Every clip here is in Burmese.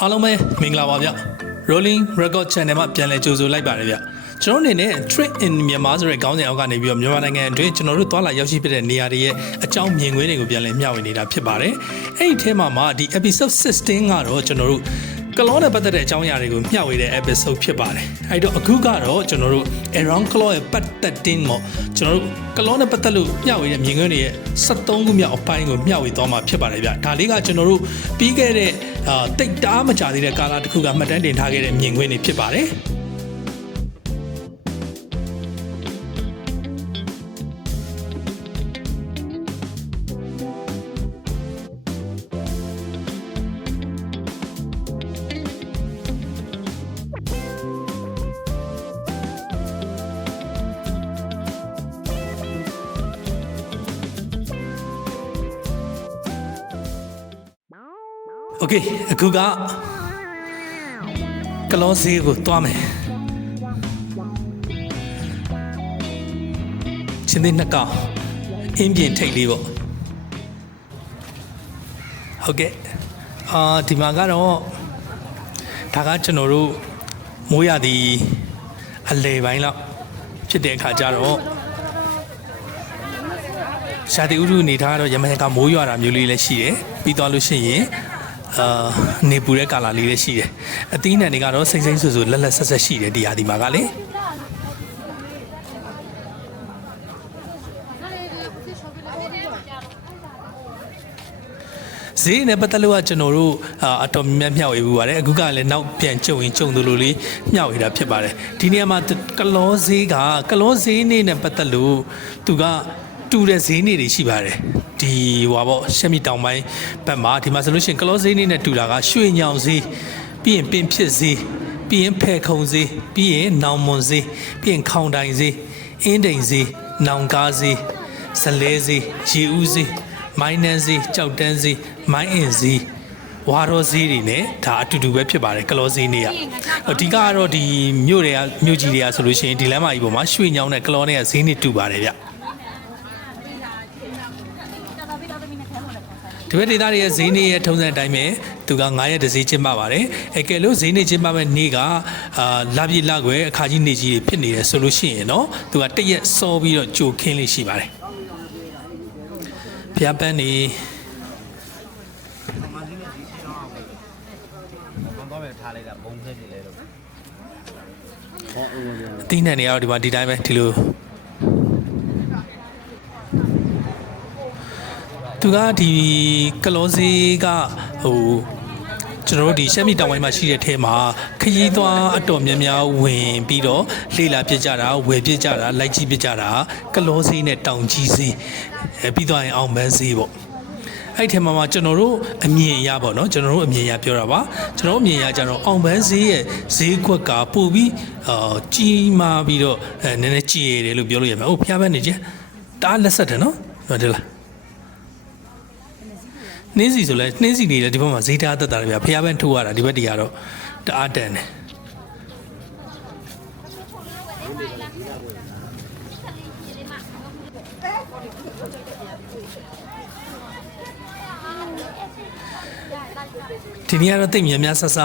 အားလုံးပဲမင်္ဂလာပါဗျ Rolling Record Channel မှာပြန်လည်ကြိုဆိုလိုက်ပါတယ်ဗျကျွန်တော်အနေနဲ့ Trade in Myanmar ဆိုတဲ့ခေါင်းစဉ်အောက်ကနေပြီးတော့မြန်မာနိုင်ငံအတွင်းကျွန်တော်တို့သွားလာရောက်ရှိဖြစ်တဲ့နေရာတွေရဲ့အကြောင်းမြင်ကွင်းတွေကိုပြန်လည်မျှဝေနေတာဖြစ်ပါတယ်အဲ့ဒီထဲမှာမှဒီ episode 16ကတော့ကျွန်တော်တို့ ကလောနဲ့ပတ်သက်တဲ့အကြောင်းအရာတွေကိုမျှဝေတဲ့ episode ဖြစ်ပါတယ်အဲ့တော့အခုကတော့ကျွန်တော်တို့ around claw ရဲ့ပတ်သက်တင်းပေါ့ကျွန်တော်တို့ကလောနဲ့ပတ်သက်လို့မျှဝေတဲ့မြင်ကွင်းတွေရဲ့73ခုမြောက်အပိုင်းကိုမျှဝေသွားမှာဖြစ်ပါတယ်ဗျဒါလေးကကျွန်တော်တို့ပြီးခဲ့တဲ့အာတိတ်တားမကြသေးတဲ့ကာလတစ်ခုကမှတ်တမ်းတင်ထားခဲ့တဲ့မြင်ကွင်းတွေဖြစ်ပါတယ် โอเคအခုကကလောဈေးကိုတွားမယ်ချင်းသေးနှစ်ကောင်အင်းပြင်ထိတ်လေးပေါ့ဟုတ်ကဲ့အာဒီမှာကတော့ဒါကကျွန်တော်တို့မိုးရသည်အလေပိုင်းလောက်ဖြစ်တဲ့အခါကျတော့ရှာတီဥရုအနေထားကတော့ရမန်ကမိုးရွာတာမျိုးလေးလည်းရှိတယ်ပြီးသွားလို့ရှိရင် အာနေပူတဲ့ကာလာလေးလည်းရှိတယ်အသီးနှံတွေကတော့စိမ့်စိမ့်ဆူဆူလက်လက်ဆက်ဆက်ရှိတယ်ဒီဟာဒီမှာကလေဈေးနဲ့ပတ်သက်လို့ကကျွန်တော်တို့အာအတော်များများမျှဝေဘူးပါတယ်အခုကလည်းနောက်ပြန်ကြုံရင်ကြုံသလိုလေးမျှဝေတာဖြစ်ပါတယ်ဒီနေရာမှာကလောဈေးကကလောဈေးနေနဲ့ပတ်သက်လို့သူကတူတဲ့ဈေးနေတွေရှိပါတယ် ဒီဟွာပေါ့ရှက်မီတောင်ပိုင်းဘက်မှာဒီမှာဆိုလို့ရှိရင်ကလောဈေးနေနဲ့တူတာကရွှေညောင်ဈေးပြီးရင်ပင်ဖြစ်ဈေးပြီးရင်ဖဲခုံဈေးပြီးရင်နောင်မွန်ဈေးပြီးရင်ခေါင်တိုင်ဈေးအင်းတိန်ဈေးနောင်ကားဈေးဇလဲဈေးရေဦးဈေးမိုင်းနန်းဈေးကြောက်တန်းဈေးမိုင်းအင်ဈေးဝါရောဈေးတွေနဲ့ဒါအတူတူပဲဖြစ်ပါတယ်ကလောဈေးနေရအဓိကကတော့ဒီမြို့တွေကမြို့ကြီးတွေကဆိုလို့ရှိရင်ဒီလမ်းမကြီးပေါ်မှာရွှေညောင်းနဲ့ကလောနဲ့ကဈေးနေတူပါတယ်ဗျ ဒီဘက်ဒေသတွေရဲ့ဈေးနေရဲ့ထုံးစံအတိုင်းပဲသူက9ရက်တစ်ဈေးကျင်းပပါတယ်အကယ်လို့ဈေးနေကျင်းပမဲ့နေ့ကအာလာပြည့်လာွယ်အခါကြီးနေကြီးတွေဖြစ်နေတယ်ဆိုလို့ရှိရင်တော့သူကတရက်စောပြီးတော့ကြိုခင်းလေးရှိပါတယ်ဖျားပန်းနေမတော်ပဲထားလိုက်တာဘုံဖက်နေလဲတော့ဟောအင်းဝင်အသီးနှံတွေကတော့ဒီမှာဒီတိုင်းပဲဒီလို သူကဒီကလောစီကဟိုကျွန်တော်တို့ဒီရှမ်းပြည်တောင်ပိုင်းမှာရှိတဲ့ထဲမှာခရီးသွားအတော်များများဝင်ပြီးတော့လေလာပြစ်ကြတာဝယ်ပြစ်ကြတာလိုက်ကြည့်ပြစ်ကြတာကလောစီနဲ့တောင်ကြီးစီအဲပြီးသွားရင်အောင်မန်းစီပေါ့အဲ့ဒီထဲမှာမှကျွန်တော်တို့အမြင်အရပေါ့နော်ကျွန်တော်တို့အမြင်အရပြောတာပါကျွန်တော်တို့အမြင်အရကျတော့အောင်ပန်းဈေးရဲ့ဈေးကွက်ကပို့ပြီးအာကြီးမားပြီးတော့အဲနည်းနည်းကြည်ရတယ်လို့ပြောလို့ရမှာဟုတ်ဖျားပန်းနေချင်းတားလက်ဆက်တယ်နော်ဟုတ်တယ်လား နှင်းစီဆိုလဲနှင်းစီနေလဲဒီဘက်မှာဈေးတားတက်တာလေဗျာဖျားပန်းထိုးရတာဒီဘက်တည်းကတော့တအားတန်တယ်ဒီနေ့ကတော့တိတ်များများဆဆ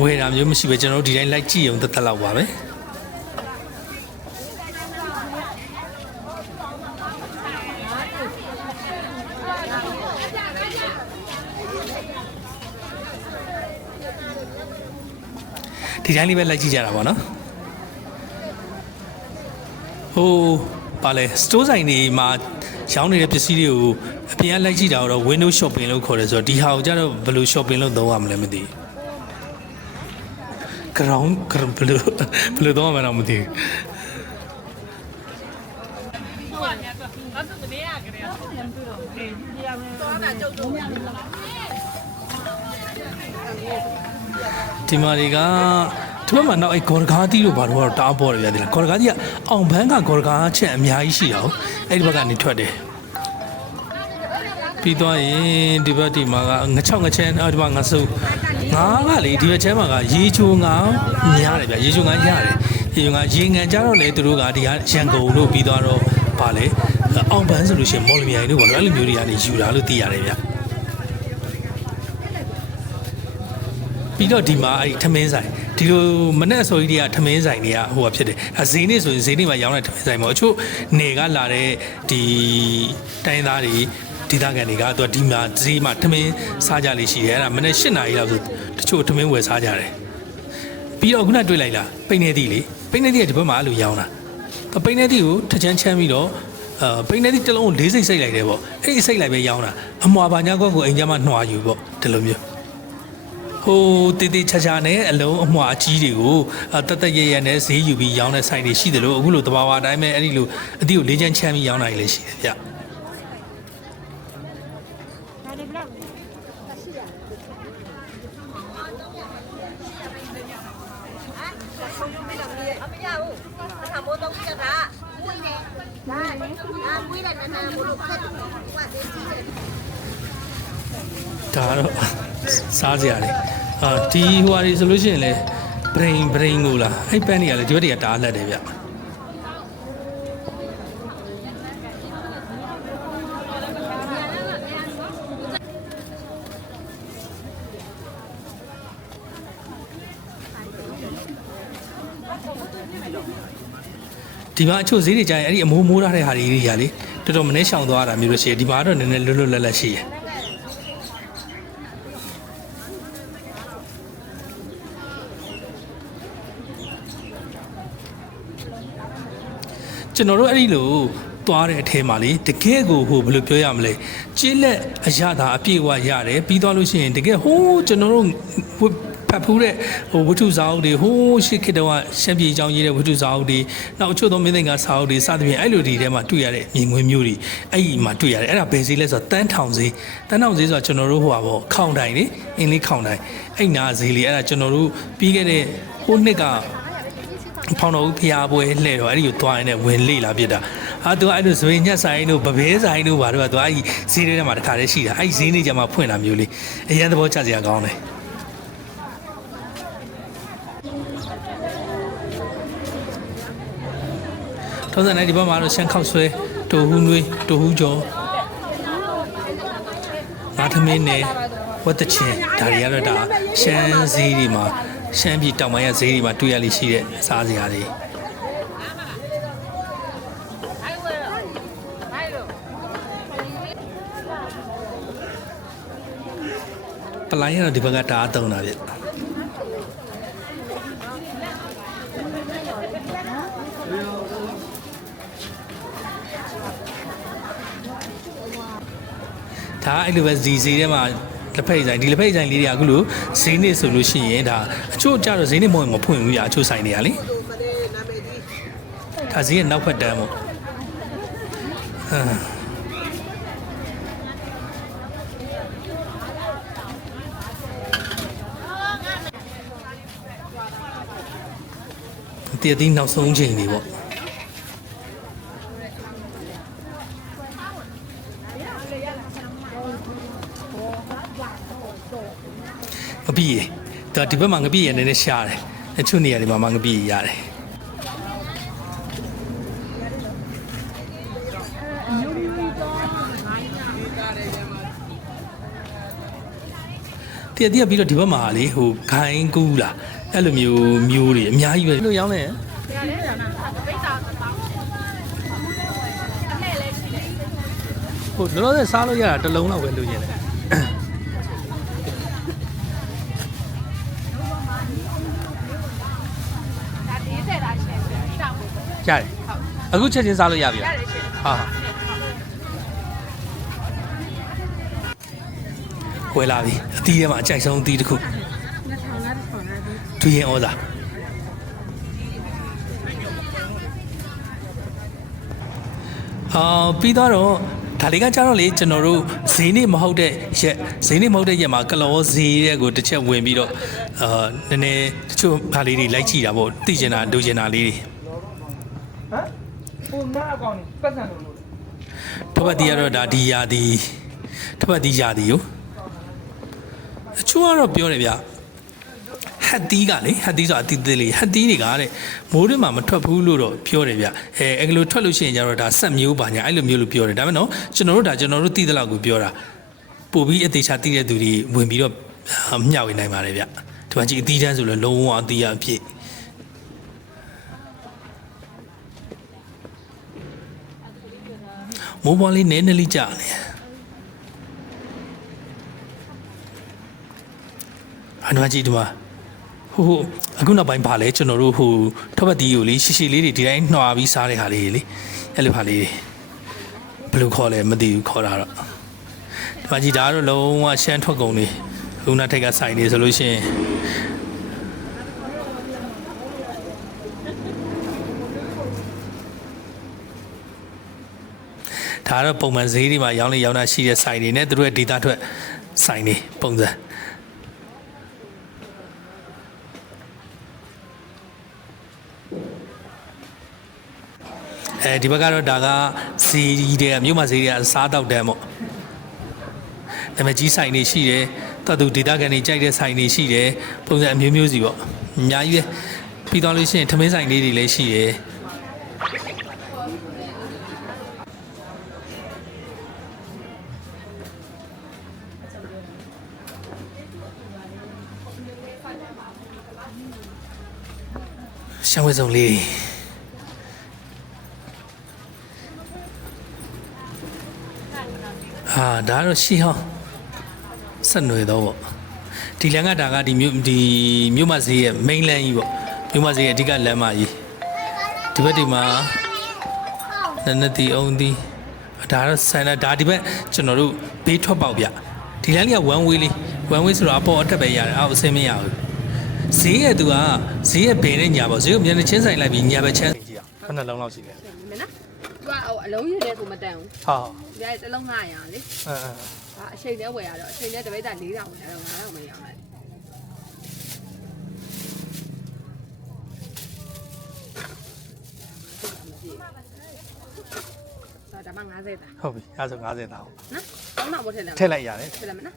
ဝယ်တာမျိုးမရှိပဲကျွန်တော်တို့ဒီတိုင်းလိုက်ကြည့်အောင်တက်တက်လောက်ပါပဲ တိုင်းလေးပဲလိုက်ကြည့်ကြတာပေါ့နော်ဟိုပါလေစတိုးဆိုင်တွေမှာရောင်းနေတဲ့ပစ္စည်းတွေကိုအပြင်ကလိုက်ကြည့်တာတော့ window shopping လို့ခေါ်တယ်ဆိုတော့ဒီဟာကိုကြတော့ဘယ်လို shopping လို့သုံးရမလဲမသိဘူး ground ground ဘယ်လိုဘယ်လိုသုံးရမလဲတော့မသိဘူး ဒီမာတွေကဒီဘက်မှာနောက်အဲဂေါ်ရကားတီးလို့ဘာလို့တော့တားပေါ်တယ်ဗျာဒီလားဂေါ်ရကားတီးကအောင်ဘန်းကဂေါ်ရကားချက်အများကြီးရှိတာဟုတ်အဲ့ဒီဘက်ကနေထွက်တယ်ပြီးသွားရင်ဒီဘက်ဒီမှာကငချောက်ငချမ်းအော်ဒီမှာငဆုပ်ငါးကလေဒီဘက်ချမ်းမှာကရေချိုငါများတယ်ဗျာရေချိုငါရတယ်ရေချိုငါရေငံကြတော့လေသူတို့ကဒီကရန်ကုန်လို့ပြီးသွားတော့ဗာလေအောင်ဘန်းဆိုလို့ရှိရင်မော်လမြိုင်တို့ဘာလို့အဲ့လိုမျိုးတွေကနေယူတာလို့သိရတယ်ဗျာ ပြီးတော့ဒီမှာအဲ့ဒီထမင်းဆိုင်ဒီလိုမနေ့အစောကြီးတွေကထမင်းဆိုင်တွေကဟိုဟာဖြစ်တယ်အဈေးနေ့ဆိုရင်ဈေးနေ့မှာရောင်းတဲ့ထမင်းဆိုင်ပေါ့အချို့နေကလာတဲ့ဒီတိုင်းသားတွေဒီသားကန်တွေကသူကဒီမှာဈေးမှာထမင်းစားကြလေးရှိတယ်အဲ့ဒါမနေ့၈နာရီလောက်ဆိုတချို့ထမင်းဝယ်စားကြတယ်ပြီးတော့ခုနတွေ့လိုက်လားပိနေသီးလေပိနေသီးကဒီဘက်မှာအဲ့လိုရောင်းတာပိနေသီးကိုထချမ်းချမ်းပြီးတော့အာပိနေသီးတစ်လုံးကိုလေးစိတ်စိတ်လိုက်တယ်ပေါ့အဲ့ဒီစိတ်လိုက်ပဲရောင်းတာအမွာပါညာကွက်ကိုအိမ်ကျမှနှွာယူပေါ့ဒီလိုမျိုး ဟိုတေးသေးချာချာနဲ့အလုံးအမွှာအကြီးတွေကိုအတတ်တရရနဲ့ဈေးယူပြီးရောင်းတဲ့ဆိုင်တွေရှိတယ်လို့အခုလိုတဘာဝအတိုင်းပဲအဲ့ဒီလိုအတိကိုလေးချမ်းချမ်းပြီးရောင်းတာကြီးလည်းရှိတယ်ဗျ အမရဘူးအထမိုးတော့ကြတာဝိနေဒါလေအာဝိနေနာနာဘလို့ဆက်ဝါသေးကြီးတယ် ဒါကတော့စားကြရတယ်အာ ဒီဟိုဟာတွေဆိုလို့ရှိရင်လေ brain brain ကိုလားအဲ့ပန်းတွေကလည်းဒီဘက်တွေကတားလက်တယ်ဗျဒီမှာအချို့ဈေးတွေကြာရင်အဲ့ဒီအမိုးမိုးထားတဲ့ဟာတွေကြီးလေတော်တော်မနှဲရှောင်သွားတာမျိုးလို့ရှိရင်ဒီမှာတော့နည်းနည်းလွတ်လွတ်လပ်လပ်ရှိရယ် ကျွန်တော်တို့အဲ့ဒီလိုသွားတဲ့အထဲမှာလေတကယ်ကိုဟိုဘယ်လိုပြောရမလဲကျေးလက်အရသာအပြည့်အဝရတယ်ပြီးသွားလို့ရှိရင်တကယ်ဟိုးကျွန်တော်တို့ဝတ်ဖတ်ဖူးတဲ့ဟိုဝတ္ထုစာအုပ်တွေဟိုးရှစ်ခေတ်တုန်းကရှမ်းပြည်အကြောင်းရေးတဲ့ဝတ္ထုစာအုပ်တွေနောက်အချို့သောမင်းသိင်္ဂါစာအုပ်တွေစသဖြင့်အဲ့လိုဒီထဲမှာတွေ့ရတဲ့မြင်ကွင်းမျိုးတွေအဲ့ဒီမှာတွေ့ရတယ်အဲ့ဒါဘယ်ဈေးလဲဆိုတော့တန်းထောင်ဈေးတန်းထောင်ဈေးဆိုတော့ကျွန်တော်တို့ဟိုပါပေါ့ခေါင်တိုင်လေအင်းလေးခေါင်တိုင်အဲ့နာဈေးလေးအဲ့ဒါကျွန်တော်တို့ပြီးခဲ့တဲ့ဟိုနှစ်က ဖောင်းတော်ဦးဖျားပွဲလှဲ့တော့အဲ့ဒီကိုသွားရင်လည်းဝင်လေ့လာဖြစ်တာဟာသူကအဲ့လိုဇွေညက်ဆိုင်တို့ဗဘဲဆိုင်တို့ဘာတို့ကသူအဲ့ဒီဈေးထဲမှာတခါတည်းရှိတာအဲ့ဒီဈေးနေ့ကျမှဖွင့်တာမျိုးလေးအရင်သဘောကျစရာကောင်းတယ်ထောက်စံတဲ့ဒီဘက်မှာတော့ရှမ်းခောက်ဆွဲတိုဟူးနွေးတိုဟူးကျော်ငါသမင်းနဲ့ဝတ်တချင်ဒါတွေကတော့ဒါရှမ်းဈေးတွေမှာ ရှမ်းပြည်တောင်ပိုင်းရဲ့ဈေးတွေမှာတွေ့ရလိမ့်ရှိတဲ့စားစရာတွေပလိုင်းကတော့ဒီဘက်ကတားတုံတာဗျဒါအဲ့လိုပဲဇီဈေးထဲမှာ လက်ဖက်ဆိုင်ဒီလက်ဖက်ဆိုင်လေးတွေကအခုလိုဈေးနေ့ဆိုလို့ရှိရင်ဒါအချို့ကြတော့ဈေးနေ့မဟုတ်ရင်မဖွင့်ဘူးရအချို့ဆိုင်တွေကလေဒါဈေးရဲ့နောက်ဖက်တန်းပေါ့အာတည်တည်နောက်ဆုံးချိန်တွေပေါ့ ပိရေဒါဒီဘက်မှာငပိရေနည်းနည်းရှားတယ်အချို့နေရာတွေမှာမှငပိရေရတယ်တည်တည်ကပြီးတော့ဒီဘက်မှာလေဟိုဂိုင်းကူးလာအဲ့လိုမျိုးမျိုးတွေအများကြီးပဲလို့ရောင်းနေဟိုလောလောဆယ်စားလို့ရတာတစ်လုံးလောက်ပဲလိုချင်တယ် ရတယ်အခုချက်ချင်းစားလို့ရပြီလားဟာဟာဝယ်လာပြီအသီးထဲမှာအကြိုက်ဆုံးအသီးတစ်ခုသူရင်ဩဇာအာပြီးတော့ဒါလေးကကြတော့လေကျွန်တော်တို့ဈေးနေမဟုတ်တဲ့ရက်ဈေးနေမဟုတ်တဲ့ရက်မှာကလောဈေးတဲ့ကိုတစ်ချက်ဝင်ပြီးတော့အာနည်းနည်းတချို့ဘာလေးတွေလိုက်ကြည့်တာပေါ့သိကျင်တာဒူကျင်တာလေးတွေ ဟမ်ဟိုမအကောင်ပတ်စံလို့လို့ထပ်ပတ်တီကတော့ဒါဒီယာဒီထပ်ပတ်တီယာဒီကိုအချို့ကတော့ပြောတယ်ဗျဟတ်တီးကလေဟတ်တီးဆိုအတီးသေးလေးဟတ်တီးတွေကတဲ့မိုးတွေမှာမထွက်ဘူးလို့တော့ပြောတယ်ဗျအဲအဲ့လိုထွက်လို့ရှိရင်ကျတော့ဒါဆက်မျိုးပါညာအဲ့လိုမျိုးလို့ပြောတယ်ဒါပေမဲ့နော်ကျွန်တော်တို့ဒါကျွန်တော်တို့တီးတဲ့လောက်ကိုပြောတာပို့ပြီးအသေးချာတီးတဲ့သူတွေဝင်ပြီးတော့မျှဝေနိုင်ပါတယ်ဗျတဒီမှာကြည့်အသီးတန်းဆိုလဲလုံးဝအသီးရအဖြစ် မိုးပွားလေးနည်းနည်းလေးကြာနေအနွားကြည့်ဒီမှာဟိုဟိုအခုနောက်ပိုင်းပါလဲကျွန်တော်တို့ဟိုထပ်ပတ်တီးကိုလေရှီရှီလေးတွေဒီတိုင်းနှွာပြီးစားတဲ့ခါလေးတွေလေအဲ့လိုခါလေးတွေဘယ်လိုခေါ်လဲမသိဘူးခေါ်တာတော့ဒီမှာကြည့်ဒါကတော့လုံးဝရှမ်းထွက်ကုန်နေလူနာထိတ်ကစိုက်နေဆိုလို့ရှိရင် ဒါကတော့ပုံမှန်ဈေးတွေမှာရောင်းလေရောင်းတာရှိတဲ့စိုက်တွေနဲ့သူတို့ရဲ့ဒေတာထွက်စိုက်နေပုံစံအဲဒီဘက်ကတော့ဒါကဈေးကြီးတွေကမြို့မှာဈေးတွေကစားတော့တန်းပေါ့နာမည်ကြီးဆိုင်တွေရှိတယ်တတ်သူဒေတာကန်တွေကြိုက်တဲ့ဆိုင်တွေရှိတယ်ပုံစံအမျိုးမျိုးစီပေါ့အများကြီးပဲပြီးတော့လို့ရှိရင်ထမင်းဆိုင်လေးတွေလည်းရှိတယ် ရှမ်းဝဲစုံလေးတွေဟာဒါကတော့ရှီဟောင်းဆက်နွယ်တော့ပေါ့ဒီလမ်းကဒါကဒီမြို့ဒီမြို့မဈေးရဲ့ main land ကြီးပေါ့မြို့မဈေးရဲ့အဓိကလမ်းမကြီးဒီဘက်ဒီမှာနနတီအောင်ဒီဒါကတော့ဆန်ဒါဒီဘက်ကျွန်တော်တို့ဘေးထွက်ပေါက်ဗျဒီလမ်းလေးက one way လေး one way ဆိုတော့အပေါ်အထက်ပဲရတယ်အောက်အဆင်းမရဘူး ဈေးရဲ့သူကဈေးရဲ့ဘယ်နဲ့ညာပေါ့ဈေးကိုမြန်နေချင်းဆိုင်လိုက်ပြီးညာဘက်ချမ်းကြည့်ရအောင်ဘယ်နှလုံးလောက်ရှိလဲမယ်နော်။ तू ကဟိုအလုံးရည်တဲ့ဆိုမတန်ဘူးဟာ။ဒါတစ်လုံး900လေအဲအဲ။ဒါအချိန်နဲ့ဝယ်ရတော့အချိန်နဲ့တပိတ်တာ4000ဝယ်ရတော့9000မရအောင်လိုက်။ဒါဒါမှ90တာဟုတ်ပြီအဲဆို90တောင်းနော်။တောင်းတော့မထည့်နဲ့ထည့်လိုက်ရတယ်ထည့်လိုက်မယ်နော်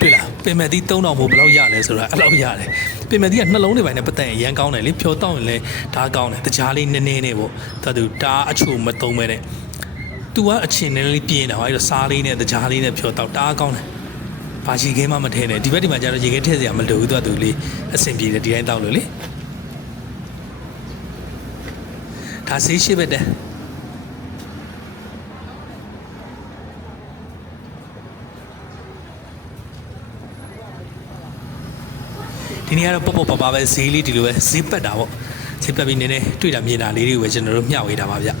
တွေ့လား ပင်မက်သီး3000ဘို့ဘယ်လောက်ရလဲဆိုတာအဲ့လောက်ရတယ်ပင်မက်သီးကနှလုံးတွေပိုင်းနဲ့ပတ်သက်ရင်ရန်ကောင်းတယ်လေဖြောတောက်ရင်လည်းဒါကောင်းတယ်တကြားလေးနည်းနည်းနဲ့ပေါ့ဒါသူဒါအချိုမသုံးမဲနဲ့ तू ကအချင်းနည်းနည်းလေးပြင်းတာဟိုအဲ့တော့စားလေးနဲ့တကြားလေးနဲ့ဖြောတောက်ဒါကောင်းတယ်ဘာရေခဲမှမထဲနဲ့ဒီဘက်ဒီမှာကျတော့ရေခဲထည့်စရာမလိုဘူးသူကသူလေးအဆင်ပြေတယ်ဒီတိုင်းတောက်လို့လေဒါဆေးရှိပဲတဲ့ ဒီနေ့ကတော့ပေါ့ပေါ့ပါပါပဲဈေးလေးဒီလိုပဲဈေးပတ်တာပေါ့ဈေးပတ်ပြီးနည်းနည်းတွေ့တာမြင်တာလေးတွေကိုပဲကျွန်တော်တို့မျှဝေတာပါဗျ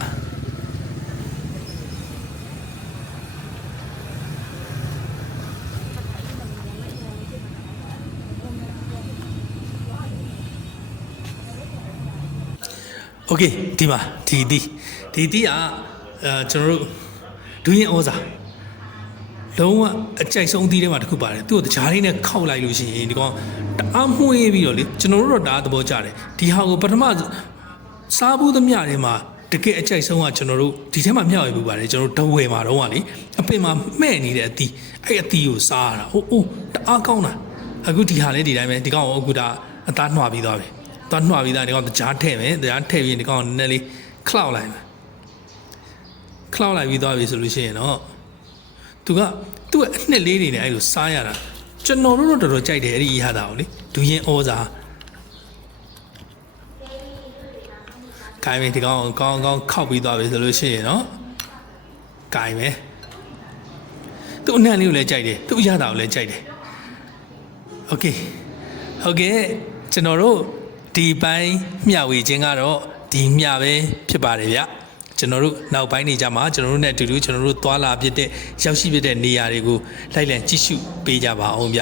โอเคဒီမှာဒီဒီဒီဒီကအဲကျွန်တော်တို့ဒူးရင်ဩဇာ လုံးဝအကြိုက်ဆုံးသီးထဲမှာတစ်ခုပါတယ်သူ့ကိုတကြားလေးနဲ့ခောက်လိုက်လို့ရှိရင်ဒီကောင်တအားမှုေးပြီးတော့လေကျွန်တော်တို့တော့ဒါသဘောကျတယ်ဒီဟာကိုပထမစားဘူးသမျှတွေမှာတကယ်အကြိုက်ဆုံးကကျွန်တော်တို့ဒီထဲမှာမျှဝေပူပါတယ်ကျွန်တော်တို့တဝယ်မှာတော့ကလေအပင်မှာမှဲ့နေတဲ့အသီးအဲ့အသီးကိုစားရတာဟိုအိုးတအားကောင်းတာအခုဒီဟာလေးဒီတိုင်းပဲဒီကောင်ကိုအခုဒါအသားနှွာပြီးသွားပြီသွားနှွာပြီးသားဒီကောင်ကြားထည့်မယ်ကြားထည့်ပြီးဒီကောင်နည်းနည်းလေးခလောက်လိုက်မယ်ခလောက်လိုက်ပြီးသွားပြီဆိုလို့ရှိရင်တော့ သူကသူ့ရဲ့အနှစ်လေးတွေနဲ့အဲ့လိုစားရတာကျွန်တော်တို့တော့တော်တော်ကြိုက်တယ်အဲ့ဒီရတာကိုလေဒူရင်ဩဇာကိုင်းမယ်ဒီကောင်ကောင်းကောင်းခောက်ပြီးသွားပြီဆိုလို့ရှိရင်တော့ကိုင်းမယ်သူ့အနှံ့လေးကိုလည်းကြိုက်တယ်သူ့ရတာကိုလည်းကြိုက်တယ်โอเคဟုတ်ကဲ့ကျွန်တော်တို့ဒီပိုင်းမျှဝေခြင်းကတော့ဒီမျှပဲဖြစ်ပါတယ်ဗျ ကျွန်တော်တို့နောက်ပိုင်းနေကြမှာကျွန်တော်တို့ ਨੇ အတူတူကျွန်တော်တို့သွာလာဖြစ်တဲ့ရောက်ရှိဖြစ်တဲ့နေရာတွေကိုလိုက်လံကြည့်ရှုပေးကြပါအောင်ဗျ